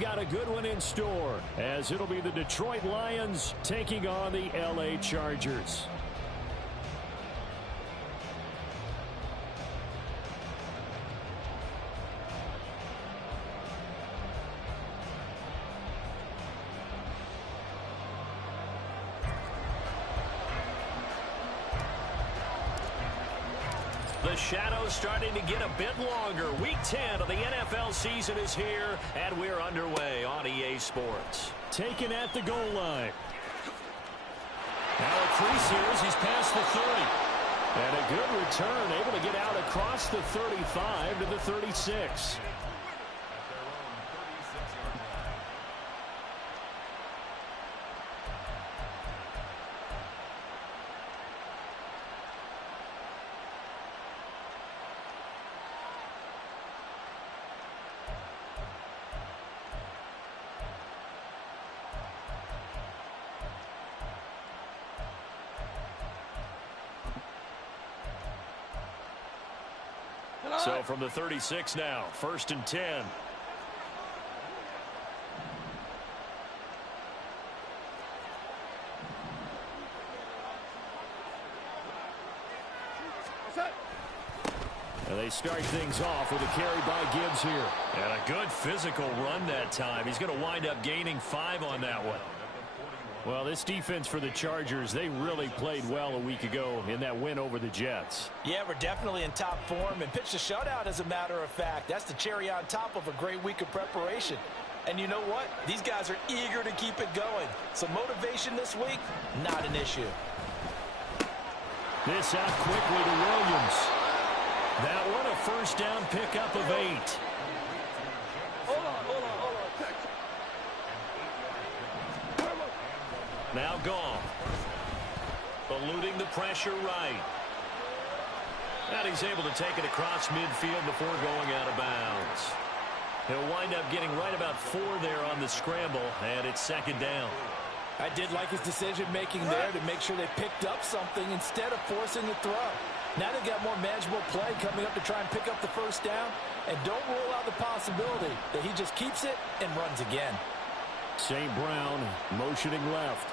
got a good one in store, as it'll be the Detroit Lions taking on the LA Chargers. The shadow's starting to get a bit longer. Week 10 of the NFL season is here, and we're underway on EA Sports. Taken at the goal line. Now a crease here as he's past the 30. And a good return, able to get out across the 35 to the 36. So from the 36 now, 1st and 10. And they start things off with a carry by Gibbs here. And a good physical run that time. He's going to wind up gaining 5 on that one. Well, this defense for the Chargers, they really played well a week ago in that win over the Jets. Yeah, we're definitely in top form and pitched a shutout, as a matter of fact. That's the cherry on top of a great week of preparation. And you know what? These guys are eager to keep it going. So motivation this week, not an issue. This out quickly to Williams. That one a first down pickup of 8. Now gone. Eluding the pressure right. And he's able to take it across midfield before going out of bounds. He'll wind up getting right about 4 there on the scramble, and it's 2nd down. I did like his decision-making there to make sure they picked up something instead of forcing the throw. Now they've got more manageable play coming up to try and pick up the first down, and don't rule out the possibility that he just keeps it and runs again. St. Brown motioning left.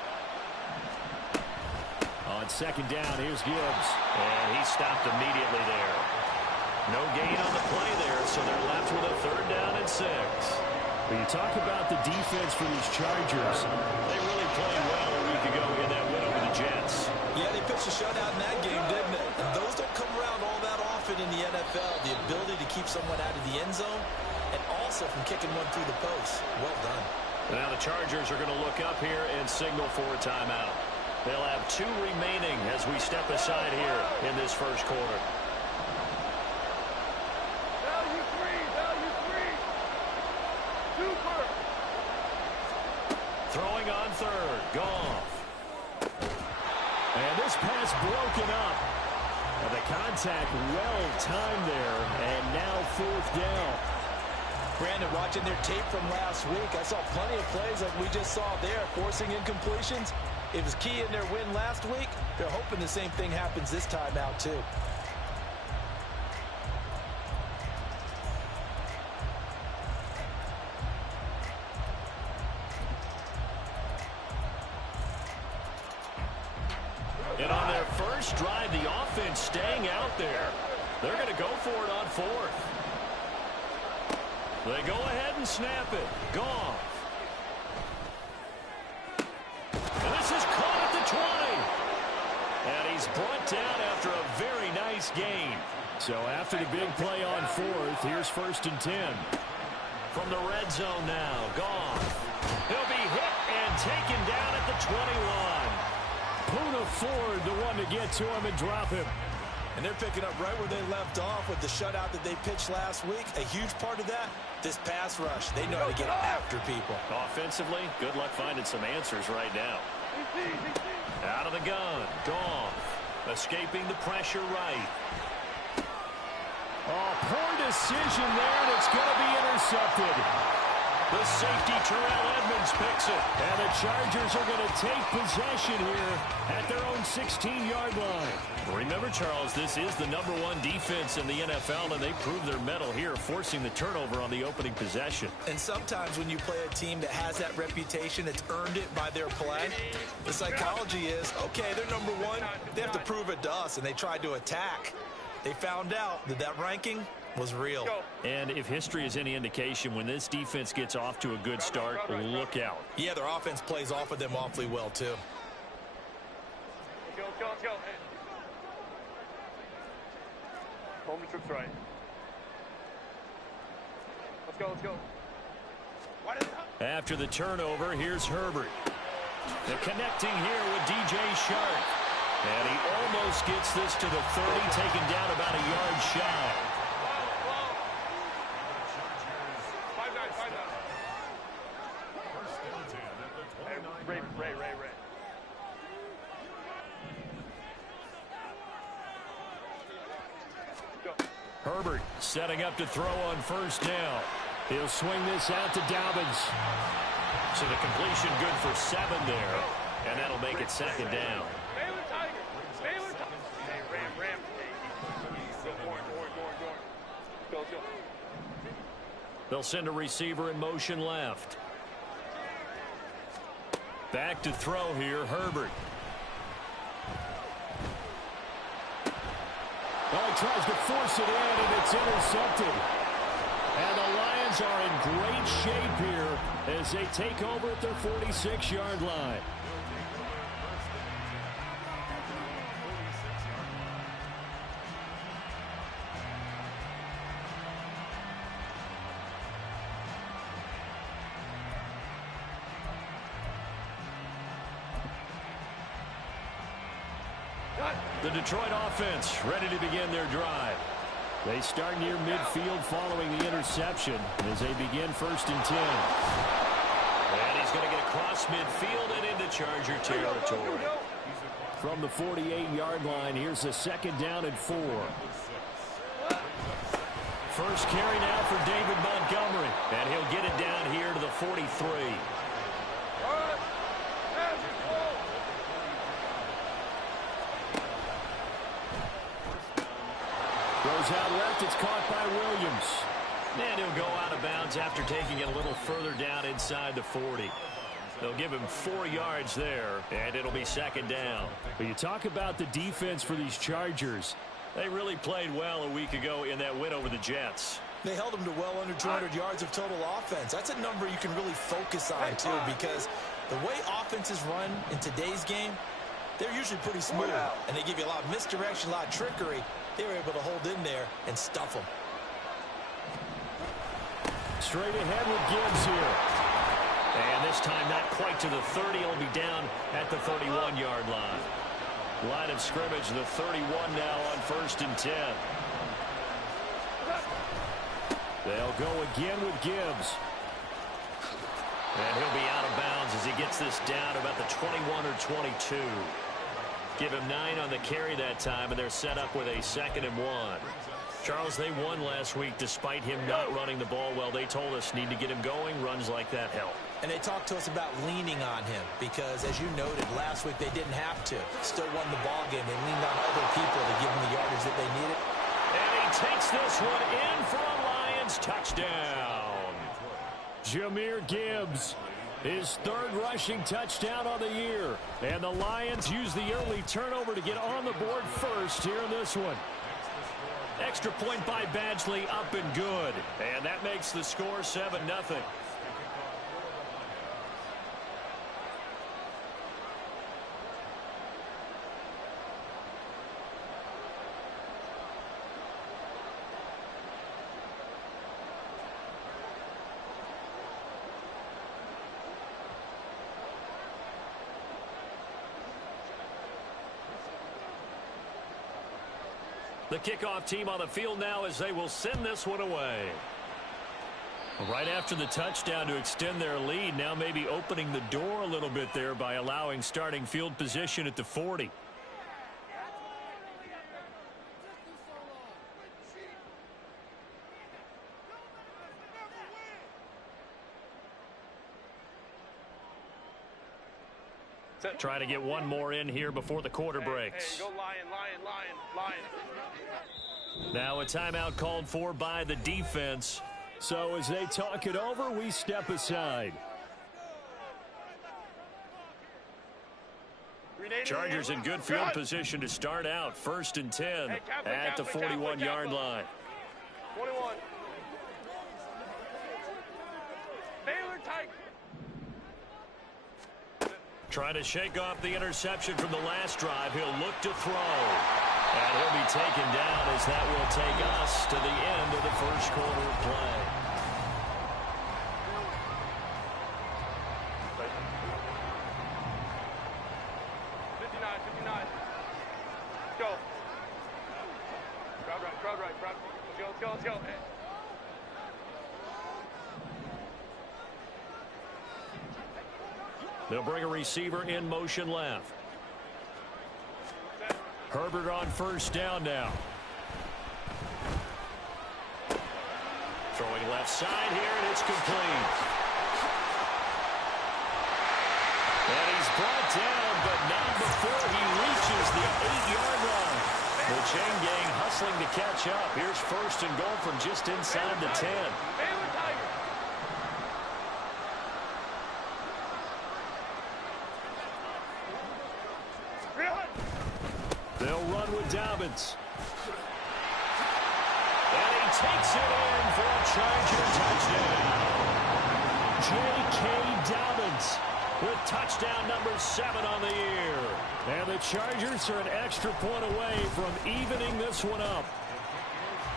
On 2nd down, here's Gibbs. And he stopped immediately there. No gain on the play there, so they're left with a 3rd down and 6. When you talk about the defense for these Chargers, they really played well a week ago in that win over the Jets. Yeah, they pitched a shutout in that game, didn't they? And those don't come around all that often in the NFL. The ability to keep someone out of the end zone and also from kicking one through the post. Well done. Now the Chargers are going to look up here and signal for a timeout. They'll have 2 remaining as we step aside here in this first quarter. Value three. Super. Throwing on 3rd. Goff. And this pass broken up. And the contact well timed there. And now 4th down. Brandon, watching their tape from last week, I saw plenty of plays like we just saw there, forcing incompletions. It was key in their win last week. They're hoping the same thing happens this time out, too. And on their first drive, the offense staying out there. They're going to go for it on 4th. They go ahead and snap it. Goff. And this is caught at the 20. And he's brought down after a very nice gain. So after the big play on 4th, here's 1st and 10. From the red zone now, Goff. He'll be hit and taken down at the 21. Poona Ford, the one to get to him and drop him. And they're picking up right where they left off with the shutout that they pitched last week. A huge part of that, this pass rush. They know how to get after people. Offensively, good luck finding some answers right now. Out of the gun, Goff. Escaping the pressure right. Oh, poor decision there, and it's going to be intercepted. The safety, Terrell Edmonds, picks it. And the Chargers are going to take possession here at their own 16-yard line. Remember, Charles, this is the #1 defense in the NFL, and they proved their mettle here, forcing the turnover on the opening possession. And sometimes when you play a team that has that reputation, it's earned it by their play. The psychology is, okay, they're #1. They have to prove it to us, and they tried to attack. They found out that that ranking was real. And if history is any indication, when this defense gets off to a good start, look out. Yeah, their offense plays off of them awfully well, too. Let's go. Home the trips right. Let's go. After the turnover, here's Herbert. They're connecting here with DJ Shark. And he almost gets this to the 30, taken down about a yard shy. 5-9. Ray. Herbert setting up to throw on first down. He'll swing this out to Dobbins. So the completion good for 7 there. And that'll make it second down. Baylor Tigers. Hey, Ram. Go. They'll send a receiver in motion left. Back to throw here, Herbert. Well, he tries to force it in, and it's intercepted. And the Lions are in great shape here as they take over at their 46-yard line. The Detroit offense ready to begin their drive. They start near midfield following the interception as they begin 1st and 10. And he's going to get across midfield and into Charger territory. From the 48-yard line, here's a 2nd down and 4. First carry now for David Montgomery. And he'll get it down here to the 43. Goes out left. It's caught by Williams. And he'll go out of bounds after taking it a little further down inside the 40. They'll give him 4 yards there, and it'll be 2nd down. But you talk about the defense for these Chargers. They really played well a week ago in that win over the Jets. They held them to well under 200 yards of total offense. That's a number you can really focus on, too, because the way offenses run in today's game, they're usually pretty smooth, and they give you a lot of misdirection, a lot of trickery. They were able to hold in there and stuff them. Straight ahead with Gibbs here. And this time not quite to the 30. It'll be down at the 31-yard line. Line of scrimmage, the 31 now on 1st and 10. They'll go again with Gibbs. And he'll be out of bounds as he gets this down about the 21 or 22. Give him 9 on the carry that time, and they're set up with a 2nd and 1. Charles, they won last week despite him not running the ball well. They told us need to get him going. Runs like that help. And they talked to us about leaning on him because, as you noted, last week they didn't have to. Still won the ball game. They leaned on other people to give them the yardage that they needed. And he takes this one in for a Lions touchdown. Jahmyr Gibbs, his 3rd rushing touchdown on the year. And the Lions use the early turnover to get on the board first here in this one. Extra point by Badgley, up and good. And that makes the score 7-0. The kickoff team on the field now as they will send this one away. Right after the touchdown to extend their lead, now maybe opening the door a little bit there by allowing starting field position at the 40. Trying to get one more in here before the quarter breaks. Hey, go lion. Now a timeout called for by the defense. So as they talk it over, we step aside. Chargers in good field position to start out. 1st and 10 at the 41-yard line. 21. Baylor Tiger. Trying to shake off the interception from the last drive. He'll look to throw. And he'll be taken down as that will take us to the end of the first quarter of play. Let's go. They'll bring a receiver in motion left. Herbert on 1st down now. Throwing left side here, and it's complete. And he's brought down, but not before he reaches the 8-yard line. The chain gang hustling to catch up. Here's 1st and goal from just inside the 10. They'll run with Dobbins. And he takes it in for a Charger touchdown. J.K. Dobbins with touchdown number 7 on the year. And the Chargers are an extra point away from evening this one up.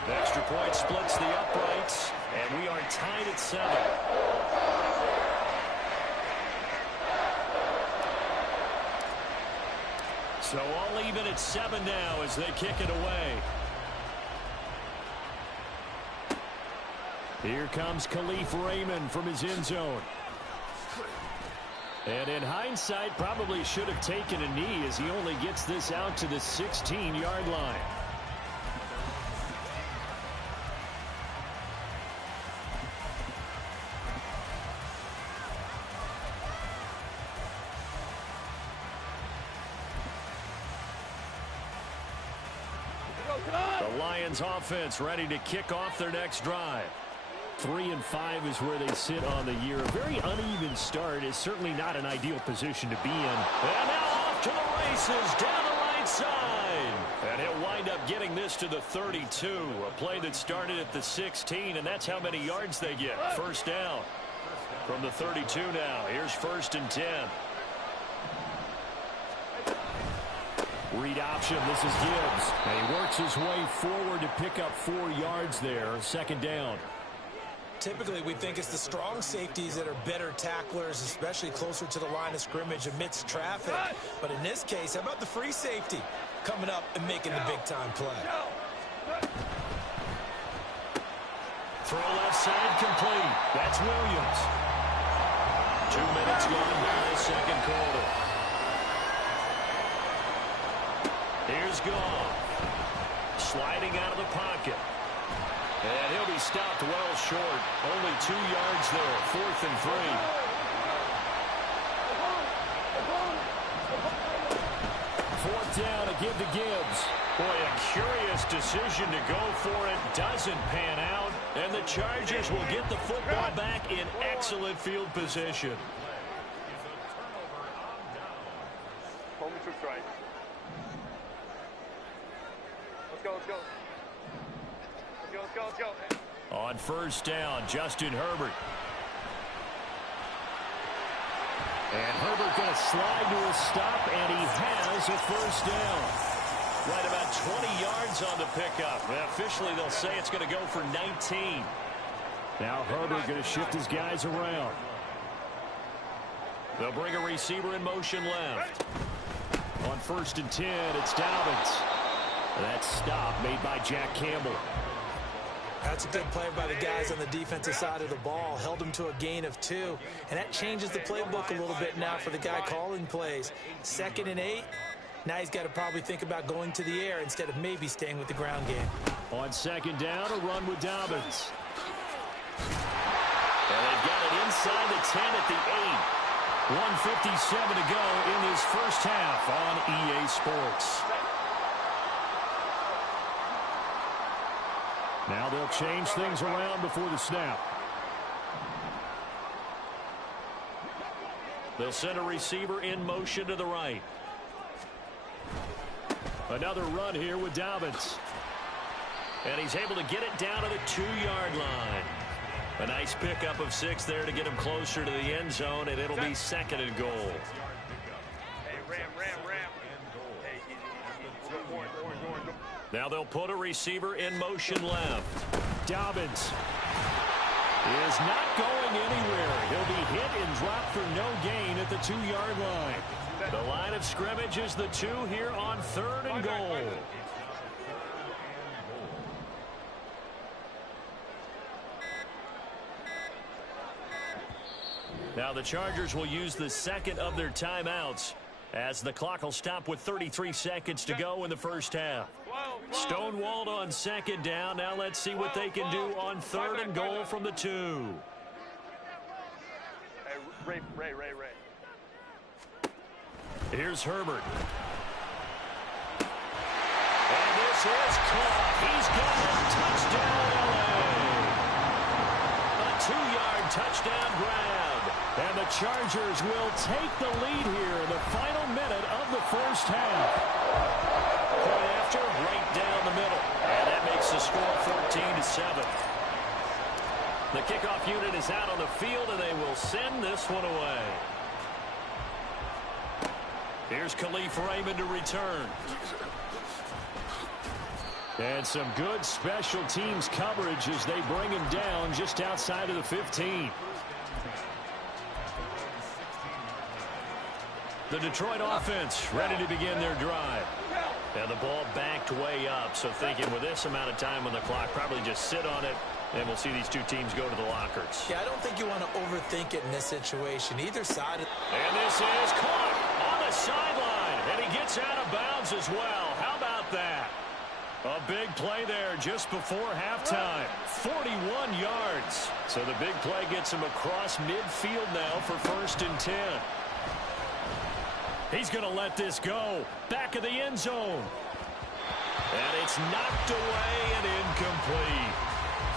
The extra point splits the uprights, and we are tied at 7. So all even at 7 now as they kick it away. Here comes Khalif Raymond from his end zone. And in hindsight, probably should have taken a knee as he only gets this out to the 16-yard line. The Lions offense ready to kick off their next drive. 3 and 5 is where they sit on the year. A very uneven start is certainly not an ideal position to be in. And now off to the races down the right side. And he'll wind up getting this to the 32. A play that started at the 16, and that's how many yards they get. 1st down from the 32 now. Here's 1st and 10. Read option. This is Gibbs. And he works his way forward to pick up 4 yards there. 2nd down. Typically, we think it's the strong safeties that are better tacklers, especially closer to the line of scrimmage amidst traffic. But in this case, how about the free safety coming up and making the big-time play? Throw left side complete. That's Williams. 2 minutes gone by the 2nd quarter. Here's Goff. Sliding out of the pocket. And he'll be stopped well short. Only 2 yards there. 4th and 3. 4th down to give to Gibbs. Boy, a curious decision to go for it. Doesn't pan out. And the Chargers will get the football back in excellent field position. Hold me to strike. Let's go. Let's go. On 1st down, Justin Herbert. And Herbert going to slide to a stop, and he has a 1st down. Right about 20 yards on the pickup. And officially, they'll say it's going to go for 19. Now Herbert going to shift his guys around. They'll bring a receiver in motion left. On 1st and 10, it's Dobbins. That stop made by Jack Campbell. That's a good play by the guys on the defensive side of the ball. Held them to a gain of 2. And that changes the playbook a little bit now for the guy calling plays. 2nd and 8. Now he's got to probably think about going to the air instead of maybe staying with the ground game. On 2nd down, a run with Dobbins. And they've got it inside the 10 at the 8. 1:57 to go in this first half on EA Sports. Now they'll change things around before the snap. They'll send a receiver in motion to the right. Another run here with Dobbins. And he's able to get it down to the 2-yard line. A nice pickup of 6 there to get him closer to the end zone, and it'll be 2nd and goal. Hey, Ram. Hey, Now they'll put a receiver in motion left. Dobbins is not going anywhere. He'll be hit and dropped for no gain at the 2-yard line. The line of scrimmage is the 2 here on 3rd and goal. Now the Chargers will use the 2nd of their timeouts as the clock will stop with 33 seconds to go in the first half. Stonewalled on 2nd down. Now let's see what they can do on 3rd and goal from the 2. Ray. Here's Herbert. And this is caught. He's got a touchdown, LA. A 2-yard touchdown grab. And the Chargers will take the lead here in the final minute of the first half. Point after, right down the middle. And that makes the score 14-7. The kickoff unit is out on the field, and they will send this one away. Here's Khalif Raymond to return. And some good special teams coverage as they bring him down just outside of the 15. The Detroit offense ready to begin their drive. And the ball backed way up, so thinking with this amount of time on the clock, probably just sit on it, and we'll see these two teams go to the lockers. Yeah, I don't think you want to overthink it in this situation. Either side. And this is caught on the sideline, and he gets out of bounds as well. How about that? A big play there just before halftime. 41 yards. So the big play gets him across midfield now for 1st and 10. He's going to let this go. Back of the end zone. And it's knocked away and incomplete.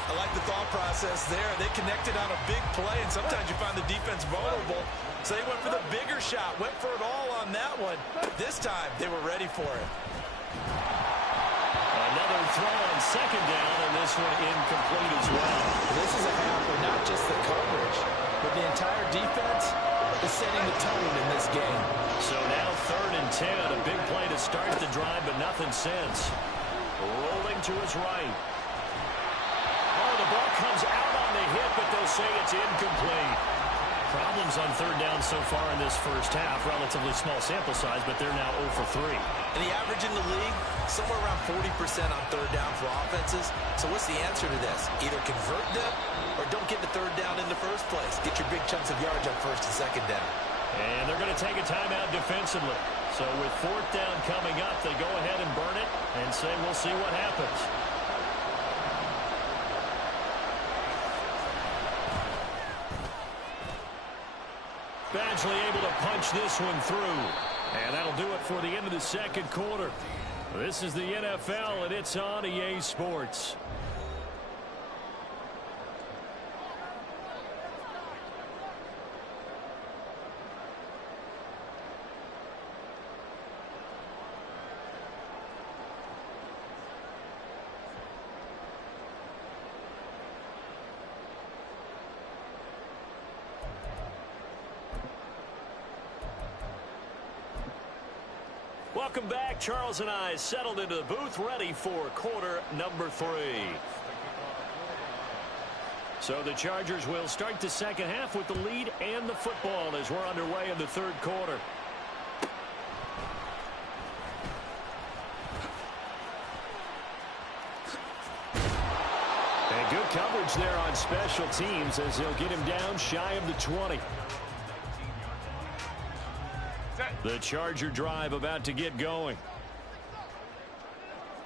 I like the thought process there. They connected on a big play, and sometimes you find the defense vulnerable. So they went for the bigger shot, went for it all on that one. This time, they were ready for it. Another throw on 2nd down, and this one incomplete as well. This is a half where not just the coverage, but the entire defense is setting the tone in this game. So now 3rd and 10, a big play to start the drive, but nothing since. Rolling to his right. Oh, the ball comes out on the hit, but they'll say it's incomplete. Problems on 3rd down so far in this first half. Relatively small sample size, but they're now 0 for 3. And the average in the league, somewhere around 40% on 3rd down for offenses. So what's the answer to this? Either convert them or don't get the 3rd down in the first place. Get your big chunks of yards on 1st and 2nd down. And they're going to take a timeout defensively. So with 4th down coming up, they go ahead and burn it and say we'll see what happens. Badgley able to punch this one through. And that'll do it for the end of the 2nd quarter. This is the NFL, and it's on EA Sports. Welcome back. Charles and I settled into the booth, ready for quarter number 3. So the Chargers will start the 2nd half with the lead and the football as we're underway in the 3rd quarter. And good coverage there on special teams as they'll get him down shy of the 20. The Charger drive about to get going.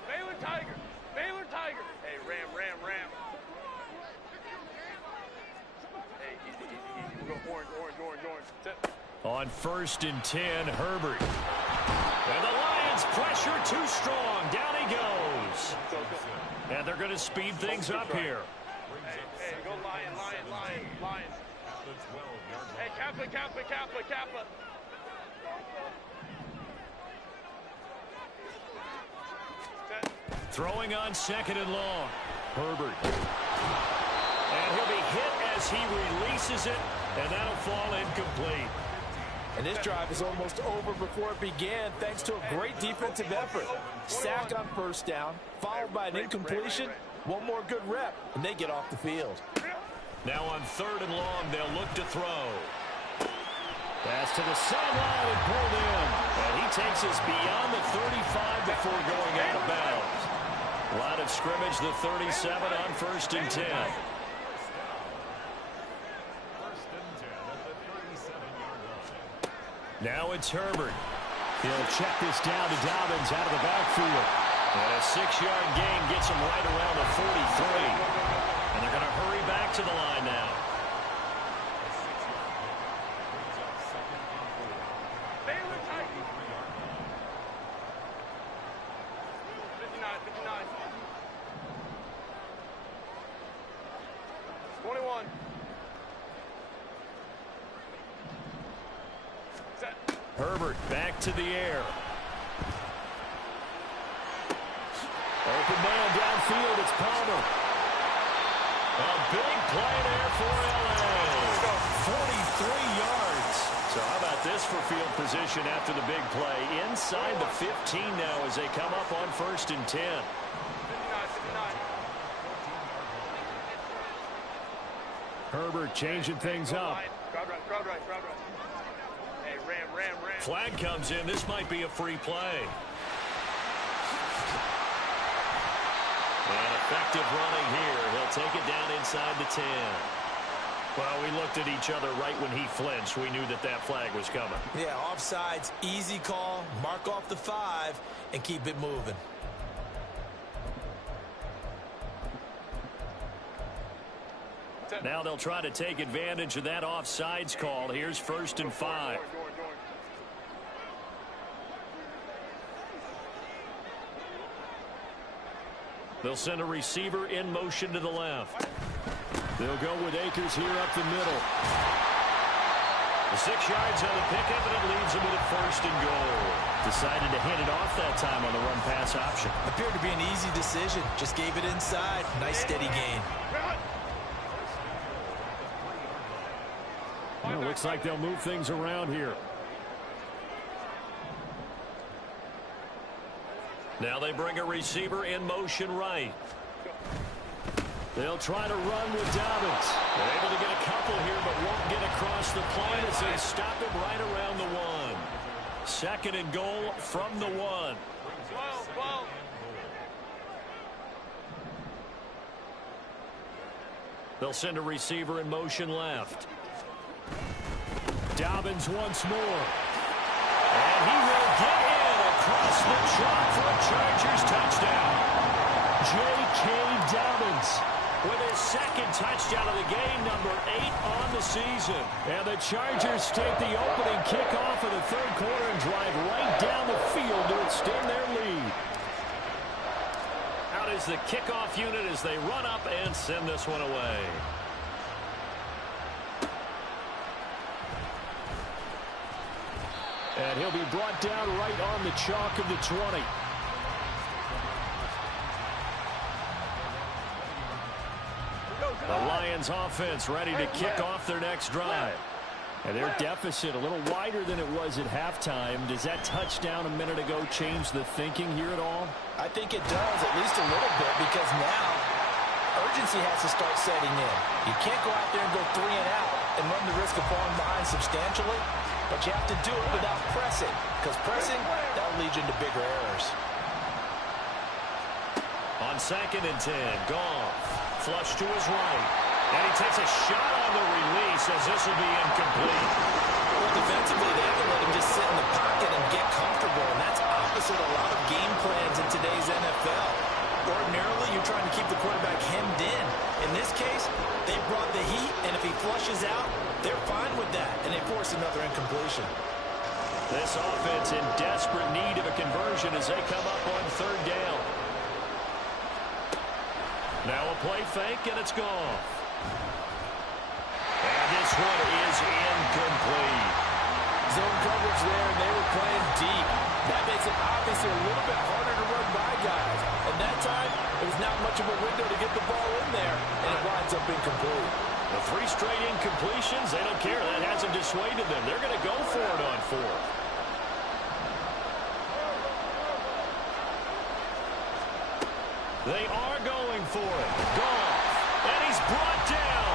Baylor Tiger. Hey, Ram. Hey, easy. We'll go orange. Sit. On 1st and 10, Herbert. And the Lions pressure too strong. Down he goes. And they're going to speed things up here. Hey, go Lions. Hey, Kappa. Throwing on 2nd and long. Herbert. And he'll be hit as he releases it, and that'll fall incomplete. And this drive is almost over before it began, thanks to a great defensive effort. Sack on 1st down, followed by an incompletion. One more good rep, and they get off the field. Now on 3rd and long, they'll look to throw. Pass to the sideline and pulled in. And he takes us beyond the 35 before going out of bounds. Line of scrimmage, the 37 on 1st and 10. Now it's Herbert. He'll check this down to Dobbins out of the backfield. And a 6-yard gain gets him right around the 43. And they're going to hurry back to the line now. Baylor Tigers. 59. 21. Set. Herbert back to the air. Open man downfield. It's Palmer. A big play there for L.A. 43 yards. So how about this for field position after the big play? Inside the 15 now as they come up on 1st and 10. 59. Herbert changing things up. Crowd right. Hey, ram. Flag comes in. This might be a free play. And effective running here. He'll take it down inside the 10. Well, we looked at each other right when he flinched. We knew that flag was coming. Yeah, offsides, easy call. Mark off the 5 and keep it moving. Now they'll try to take advantage of that offsides call. Here's 1st and 5. They'll send a receiver in motion to the left. They'll go with Akers here up the middle. The 6 yards on the pickup, and it leads them to the 1st and goal. Decided to hand it off that time on the run-pass option. Appeared to be an easy decision. Just gave it inside. Nice steady gain. Well, looks like they'll move things around here. Now they bring a receiver in motion right. They'll try to run with Dobbins. They're able to get a couple here, but won't get across the plane as they stop him right around the 1. 2nd and goal from the 1. They'll send a receiver in motion left. Dobbins once more. And he will get in across the chalk for a Chargers touchdown. J.K. Dobbins with his 2nd touchdown of the game, number 8 on the season. And the Chargers take the opening kickoff of the 3rd quarter and drive right down the field to extend their lead. Out is the kickoff unit as they run up and send this one away. And he'll be brought down right on the chalk of the 20. The Lions offense ready to kick off their next drive. And their deficit a little wider than it was at halftime. Does that touchdown a minute ago change the thinking here at all? I think it does, at least a little bit, because now urgency has to start setting in. You can't go out there and go 3 and out and run the risk of falling behind substantially, but you have to do it without pressing, because pressing, that'll lead you into bigger errors. On 2nd and 10, Goff. Flush to his right. And he takes a shot on the release as this will be incomplete. Well, defensively, they have to let him just sit in the pocket and get comfortable, and that's opposite a lot of game plans in today's NFL. Ordinarily, you're trying to keep the quarterback hemmed in. In this case, they brought the heat, and if he flushes out, they're fine with that, and they force force another incompletion. This offense in desperate need of a conversion as they come up on third down. Now a play fake, and it's gone. And this one is incomplete. Zone coverage there, and they were playing deep. That makes it obviously a little bit harder to run by guys. And that time, it was not much of a window to get the ball in there, and it winds up incomplete. The 3 straight incompletions, they don't care. That hasn't dissuaded them. They're going to go for it on 4th. They are going for it. Goff. And he's brought down